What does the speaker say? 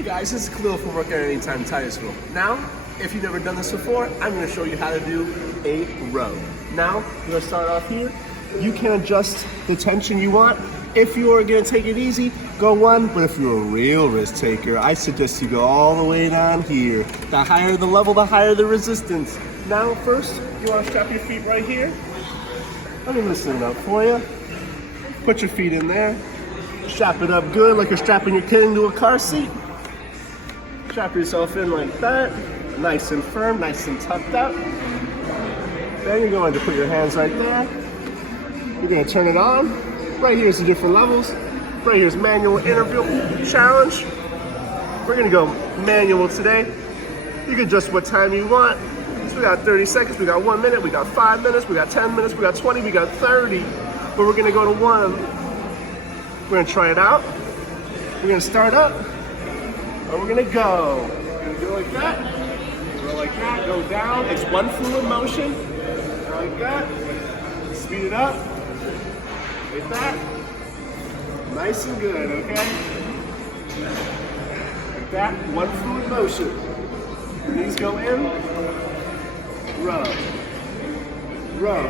Hey guys, this is Khalil from Work at Anytime Tire School. Now, if you've never done this before, I'm going to show you how to do a row. Now, we're going to start off here. You can adjust the tension you want. If you're going to take it easy, go one, but if you're a real risk taker, I suggest you go all the way down here. The higher the level, the higher the resistance. Now, first, you want to strap your feet right here. Let me loosen it up for you. Put your feet in there. Strap it up good like you're strapping your kid into a car seat. Strap yourself in like that. Nice and firm, nice and tucked up. Then you're going to put your hands right there. You're going to turn it on. Right here's the different levels. Right here's manual interval challenge. We're going to go manual today. You can adjust what time you want. So we got 30 seconds, we got 1 minute, we got 5 minutes, we got 10 minutes, we got 20, we got 30. But we're going to go to 1. We're going to try it out. We're going to start up. And we're going to go. We're going to go like that. Go like that. Go down. It's one fluid motion. Like that. Speed it up. Like that. Nice and good, okay? Like that. One fluid motion. Knees go in. Row. Row.